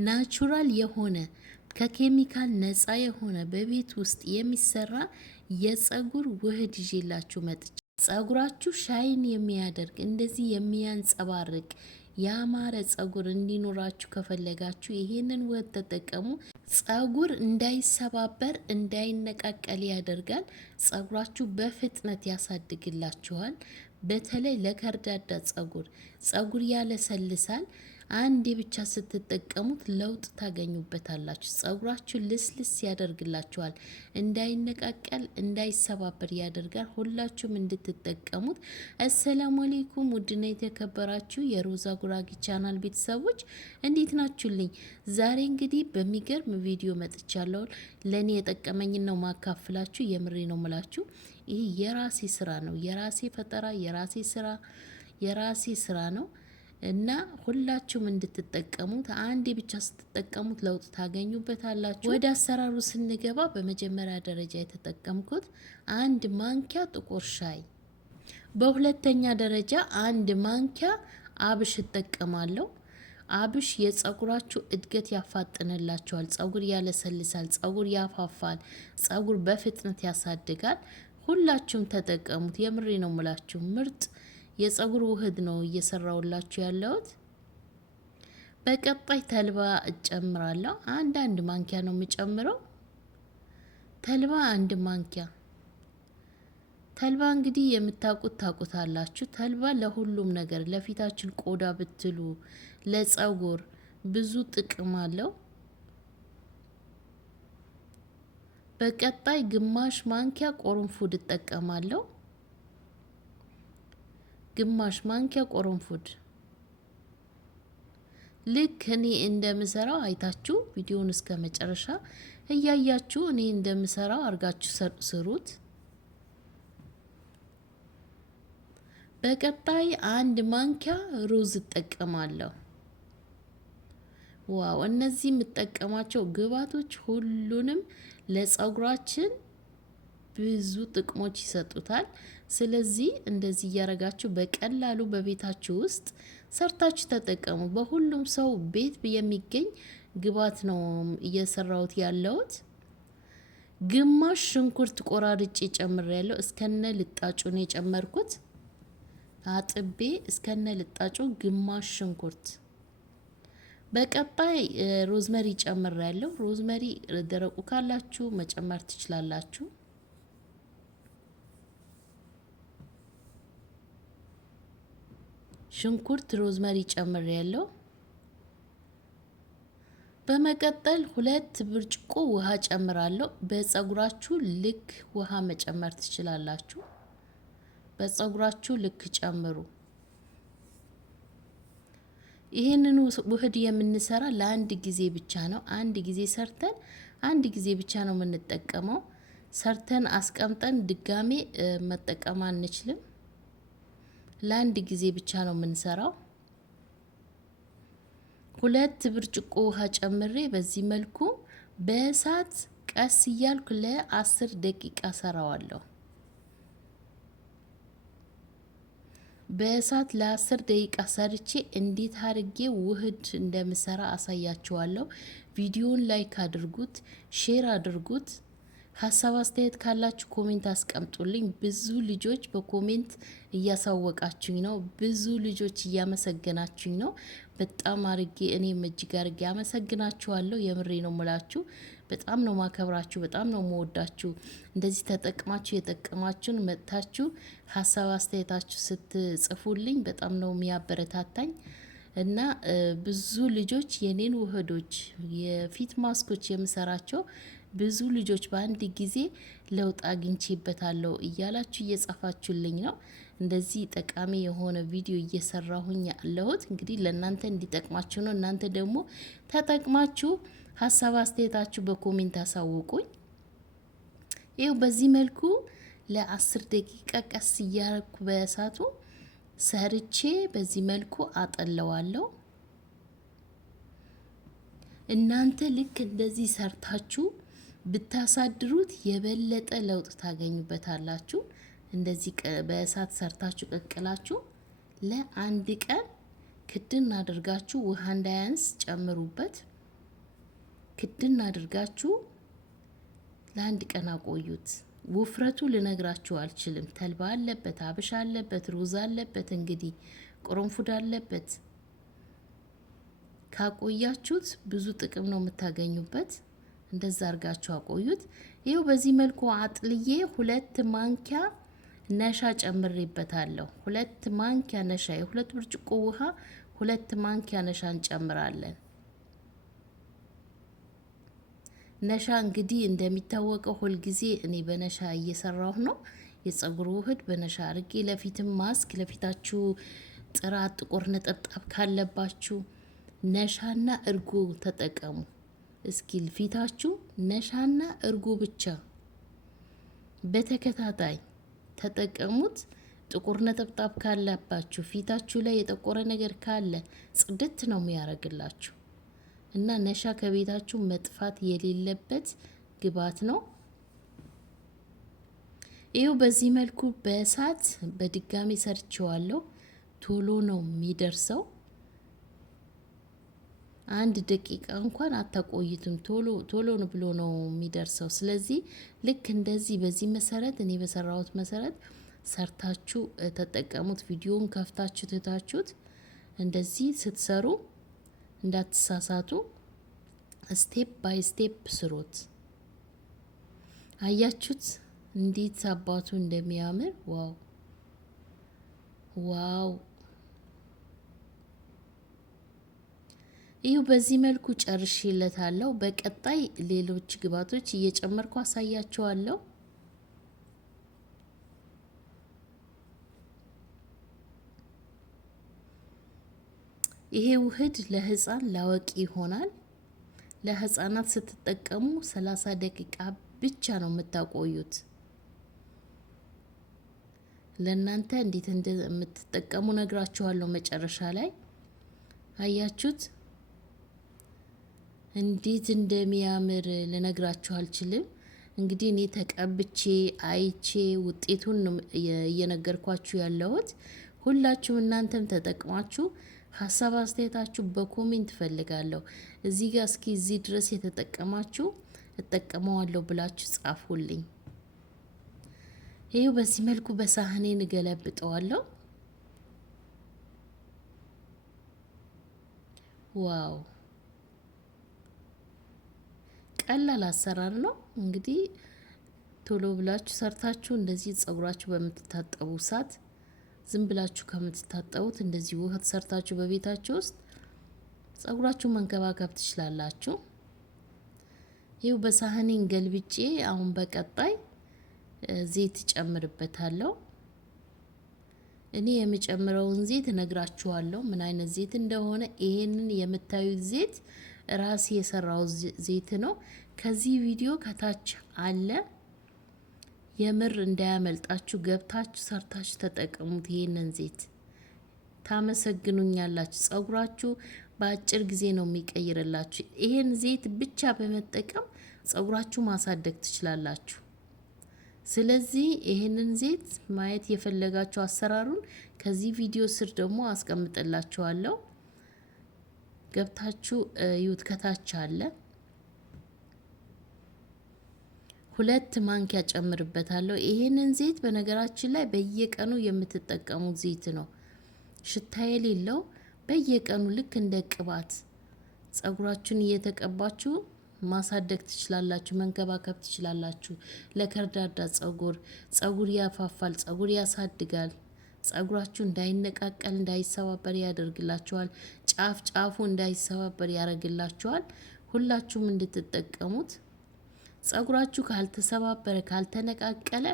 ናቹራል የሆነ ከኬሚካል ነፃ የሆነ በቤት ውስጥ የሚሰራ የጸጉር ውህድ ይዤላችሁ መጥቼ ጸጉራችሁ ሻይን የሚያደርግ እንደዚህ የሚያንጸባርቅ ያማረ ጸጉር እንዲኖራችሁ ከፈለጋችሁ ይሄንን ውህድ ተጠቀሙ። ጸጉር እንዳይሰባበር እንዳይነቃቀል ያደርጋል። ጸጉራችሁ በፍጥነት ያሳድግላችኋል። በተለይ ለከርዳዳ ጸጉር ያለሰልሳል። አንዴ ብቻ ስትጠቀሙት ለውጥ ታገኙበታላችሁ። ጸጉራችሁ ልስልስ ያደርግላችኋል። እንዳይነቃቀል እንዳይሰባበር ያደርጋል። ሁላችሁም እንድትጠቀሙት። አሰላሙ አለይኩም ውድና የተከበራችሁ የሮዛ ጉራጌ ቻናል ቤተሰቦች እንዴት ናችሁልኝ? ዛሬ እንግዲህ በሚገርም ቪዲዮ መጥቻለሁ። ለኔ የጠቀመኝን ነው ማካፍላችሁ። የምሬ ነው ምላችሁ። ይህ የራሴ ስራ ነው፣ የራሴ ፈጠራ፣ የራሴ ስራ ነው እና ሁላችሁም እንድትጠቀሙት። አንዴ ብቻ ስትጠቀሙት ለውጥ ታገኙበታላችሁ። ወደ አሰራሩ ስንገባ በመጀመሪያ ደረጃ የተጠቀምኩት 1 ማንኪያ ጥቁር ሻይ፣ በሁለተኛ ደረጃ 1 ማንኪያ አብሽ እጠቀማለሁ። አብሽ የጸጉራችሁ እድገት ያፋጥንላችኋል፣ ጸጉር ያለሰልሳል፣ ጸጉር ያፋፋል፣ ጸጉር በፍጥነት ያሳድጋል። ሁላችሁም ተጠቀሙት። የምሬ ነው ምላችሁ። ምርጥ የጸጉር ውህድ ነው እየሰራውላችሁ ያለሁት። በቀጣይ ተልባ እጨምራለሁ። አንድ ማንኪያ ነው የምጨምረው። ተልባ 1 ማንኪያ። ተልባ እንግዲህ የምታውቁት ታውቁታላችሁ። ተልባ ለሁሉም ነገር ለፊታችን ቆዳ ብትሉ ለጸጉር ብዙ ጥቅም አለው። በቀጣይ ግማሽ ማንኪያ ቆርንፉድ እጠቀማለሁ። ግማሽ ማንኪያ ቆርንፉድ። ልክ እኔ እንደምሰራው አይታችሁ ቪዲዮውን እስከ መጨረሻ እያያችሁ እኔ እንደምሰራው አርጋችሁ ስሩት። በቀጣይ 1 ማንኪያ ሩዝ እጠቀማለሁ። ዋው! እነዚህ የምጠቀማቸው ግብአቶች ሁሉንም ለጸጉራችን ብዙ ጥቅሞች ይሰጡታል። ስለዚህ እንደዚህ እያረጋችሁ በቀላሉ በቤታችሁ ውስጥ ሰርታችሁ ተጠቀሙ። በሁሉም ሰው ቤት የሚገኝ ግብአት ነው እየሰራሁት ያለሁት። ግማሽ ሽንኩርት ቆራርጬ ጨምሬያለሁ። እስከነ ልጣጩ ነው የጨመርኩት። አጥቤ እስከነ ልጣጩ ግማሽ ሽንኩርት። በቀጣይ ሮዝመሪ ጨምሬያለሁ። ሮዝመሪ ደረቁ ካላችሁ መጨመር ትችላላችሁ። ሽንኩርት ሮዝመሪ ጨምሬያለሁ። በመቀጠል 2 ብርጭቆ ውሃ ጨምራለሁ። በጸጉራችሁ ልክ ውሃ መጨመር ትችላላችሁ። በጸጉራችሁ ልክ ጨምሩ። ይሄንን ውህድ የምንሰራ ለአንድ ጊዜ ብቻ ነው። አንድ ጊዜ ሰርተን አንድ ጊዜ ብቻ ነው የምንጠቀመው። ሰርተን አስቀምጠን ድጋሜ መጠቀም አንችልም። ለአንድ ጊዜ ብቻ ነው የምንሰራው። 2 ብርጭቆ ውሃ ጨምሬ በዚህ መልኩ በእሳት ቀስ እያልኩ ለ10 ደቂቃ ሰራዋለሁ። በእሳት ለ10 ደቂቃ ሰርቼ እንዴት አድርጌ ውህድ እንደምሰራ አሳያችኋለሁ። ቪዲዮውን ላይክ አድርጉት፣ ሼር አድርጉት። ሀሳብ አስተያየት ካላችሁ ኮሜንት አስቀምጡልኝ። ብዙ ልጆች በኮሜንት እያሳወቃችሁኝ ነው። ብዙ ልጆች እያመሰገናችሁኝ ነው። በጣም አርጌ እኔም እጅግ አርጌ አመሰግናችኋለሁ። የምሬ ነው ምላችሁ። በጣም ነው ማከብራችሁ፣ በጣም ነው መወዳችሁ። እንደዚህ ተጠቅማችሁ የጠቀማችሁን መጥታችሁ ሀሳብ አስተያየታችሁ ስትጽፉልኝ በጣም ነው የሚያበረታታኝ እና ብዙ ልጆች የኔን ውህዶች የፊት ማስኮች የምሰራቸው ብዙ ልጆች በአንድ ጊዜ ለውጥ አግኝቼበታለሁ እያላችሁ እየጻፋችሁልኝ ነው። እንደዚህ ጠቃሚ የሆነ ቪዲዮ እየሰራሁኝ ያለሁት እንግዲህ ለእናንተ እንዲጠቅማችሁ ነው። እናንተ ደግሞ ተጠቅማችሁ ሀሳብ አስተያየታችሁ በኮሜንት አሳውቁኝ። ይኸው በዚህ መልኩ ለ10 ደቂቃ ቀስ እያረኩ በእሳቱ ሰርቼ በዚህ መልኩ አጠለዋለሁ። እናንተ ልክ እንደዚህ ሰርታችሁ ብታሳድሩት የበለጠ ለውጥ ታገኙበታላችሁ። እንደዚህ በእሳት ሰርታችሁ ቀቅላችሁ ለ1 ቀን ክድን አድርጋችሁ ውሃ እንዳያንስ ጨምሩበት። ክድን አድርጋችሁ ለአንድ ቀን አቆዩት። ውፍረቱ ልነግራችሁ አልችልም። ተልባ አለበት፣ አብሽ አለበት፣ ሩዝ አለበት፣ እንግዲህ ቅርንፉድ አለበት። ካቆያችሁት ብዙ ጥቅም ነው የምታገኙበት። እንደዛ አርጋችሁ አቆዩት። ይኸው በዚህ መልኩ አጥልዬ 2 ማንኪያ ነሻ ጨምሬበታለሁ። 2 ማንኪያ ነሻ፣ የ2 ብርጭቆ ውሃ 2 ማንኪያ ነሻ እንጨምራለን። ነሻ እንግዲህ እንደሚታወቀው ሁልጊዜ እኔ በነሻ እየሰራሁ ነው። የጸጉር ውህድ በነሻ አርጌ ለፊትም ማስክ፣ ለፊታችሁ ጥራት ጥቁር ነጠብጣብ ካለባችሁ ነሻና እርጎ ተጠቀሙ። እስኪ ፊታችሁ ነሻና እርጎ ብቻ በተከታታይ ተጠቀሙት። ጥቁር ነጠብጣብ ካለባችሁ ፊታችሁ ላይ የጠቆረ ነገር ካለ ጽድት ነው የሚያደርግላችሁ እና ነሻ ከቤታችሁ መጥፋት የሌለበት ግብዓት ነው። ይኸው በዚህ መልኩ በእሳት በድጋሚ ሰርቼዋለሁ። ቶሎ ነው የሚደርሰው። 1 ደቂቃ እንኳን አታቆይቱም። ቶሎ ብሎ ነው የሚደርሰው። ስለዚህ ልክ እንደዚህ በዚህ መሰረት እኔ በሰራሁት መሰረት ሰርታችሁ ተጠቀሙት። ቪዲዮን ከፍታችሁ ትታችሁት እንደዚህ ስትሰሩ እንዳትሳሳቱ። ስቴፕ ባይ ስቴፕ ስሩት። አያችሁት እንዴት አባቱ እንደሚያምር! ዋው ዋው! ይኸው በዚህ መልኩ ጨርሼለታለሁ። በቀጣይ ሌሎች ግብዓቶች እየጨመርኩ አሳያችኋለሁ። ይሄ ውህድ ለህፃን ላዋቂ ይሆናል። ለህፃናት ስትጠቀሙ 30 ደቂቃ ብቻ ነው የምታቆዩት። ለእናንተ እንዴት እንደምትጠቀሙ ነግራችኋለሁ መጨረሻ ላይ። አያችሁት እንዴት እንደሚያምር ልነግራችሁ አልችልም። እንግዲህ እኔ ተቀብቼ አይቼ ውጤቱን እየነገርኳችሁ ያለሁት። ሁላችሁም እናንተም ተጠቅማችሁ ሀሳብ አስተያየታችሁ በኮሜንት ፈልጋለሁ። እዚህ ጋር እስኪ እዚህ ድረስ የተጠቀማችሁ እጠቀመዋለሁ ብላችሁ ጻፉልኝ። ይሄው በዚህ መልኩ በሳህኔ እንገለብጠዋለሁ። ዋው ቀላል አሰራር ነው። እንግዲህ ቶሎ ብላችሁ ሰርታችሁ እንደዚህ ጸጉራችሁ በምትታጠቡ ሰዓት ዝም ብላችሁ ከምትታጠቡት እንደዚህ ውህድ ሰርታችሁ በቤታችሁ ውስጥ ጸጉራችሁ መንከባከብ ትችላላችሁ። ይኸው በሳህኔን ገልብጬ አሁን በቀጣይ ዘይት ጨምርበታለሁ። እኔ የምጨምረውን ዘይት እነግራችኋለሁ ምን አይነት ዘይት እንደሆነ። ይሄንን የምታዩት ዘይት ራሴ የሰራው ዘይት ነው። ከዚህ ቪዲዮ ከታች አለ። የምር እንዳያመልጣችሁ ገብታችሁ ሰርታችሁ ተጠቀሙት። ይሄንን ዘይት ታመሰግኑኛላችሁ። ጸጉራችሁ በአጭር ጊዜ ነው የሚቀይርላችሁ። ይሄን ዘይት ብቻ በመጠቀም ጸጉራችሁ ማሳደግ ትችላላችሁ። ስለዚህ ይሄንን ዘይት ማየት የፈለጋችሁ አሰራሩን ከዚህ ቪዲዮ ስር ደግሞ አስቀምጥላችኋለሁ። ገብታችሁ እዩት። ከታች አለ። 2 ማንኪያ ጨምርበታለሁ። ይሄንን ዘይት በነገራችን ላይ በየቀኑ የምትጠቀሙት ዘይት ነው። ሽታ የሌለው በየቀኑ ልክ እንደ ቅባት ጸጉራችሁን እየተቀባችሁ ማሳደግ ትችላላችሁ፣ መንከባከብ ትችላላችሁ። ለከርዳዳ ጸጉር ያፋፋል፣ ጸጉር ያሳድጋል። ጸጉራችሁ እንዳይነቃቀል እንዳይሰባበር ያደርግላችኋል። ጫፉ እንዳይሰባበር ያደርግላችኋል። ሁላችሁም እንድትጠቀሙት። ጸጉራችሁ ካልተሰባበረ ካልተነቃቀለ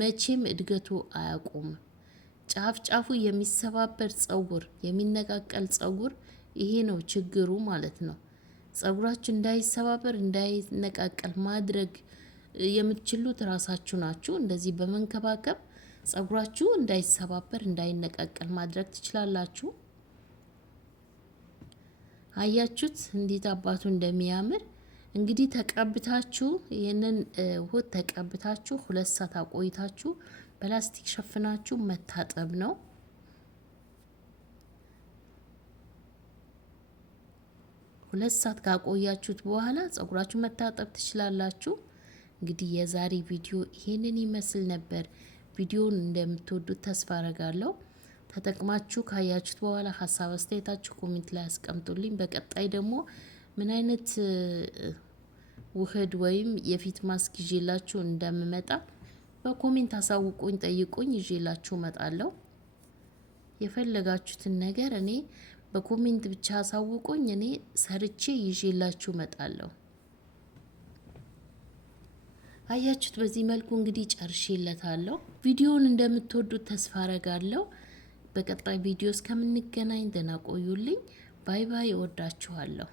መቼም እድገቱ አያቆም። ጫፉ የሚሰባበር ጸጉር፣ የሚነቃቀል ጸጉር ይሄ ነው ችግሩ ማለት ነው። ጸጉራችሁ እንዳይሰባበር እንዳይነቃቀል ማድረግ የምትችሉት ራሳችሁ ናችሁ። እንደዚህ በመንከባከብ ጸጉራችሁ እንዳይሰባበር እንዳይነቃቀል ማድረግ ትችላላችሁ። አያችሁት እንዴት አባቱ እንደሚያምር። እንግዲህ ተቀብታችሁ ይህንን ውህድ ተቀብታችሁ 2 ሰዓት አቆይታችሁ በላስቲክ ሸፍናችሁ መታጠብ ነው። 2 ሰዓት ካቆያችሁት በኋላ ጸጉራችሁ መታጠብ ትችላላችሁ። እንግዲህ የዛሬ ቪዲዮ ይሄንን ይመስል ነበር። ቪዲዮውን እንደምትወዱት ተስፋ አረጋለሁ። ተጠቅማችሁ ካያችሁት በኋላ ሀሳብ አስተያየታችሁ ኮሜንት ላይ አስቀምጡልኝ። በቀጣይ ደግሞ ምን አይነት ውህድ ወይም የፊት ማስክ ይዤላችሁ እንደምመጣ በኮሜንት አሳውቁኝ፣ ጠይቁኝ፣ ይዤላችሁ እመጣለሁ። የፈለጋችሁትን ነገር እኔ በኮሜንት ብቻ አሳውቁኝ፣ እኔ ሰርቼ ይዤላችሁ እመጣለሁ። አያችሁት? በዚህ መልኩ እንግዲህ ጨርሼለታለሁ። ቪዲዮውን እንደምትወዱት ተስፋ አረጋለሁ። በቀጣይ ቪዲዮ እስከምንገናኝ ደህና ቆዩልኝ። ባይ ባይ። እወዳችኋለሁ።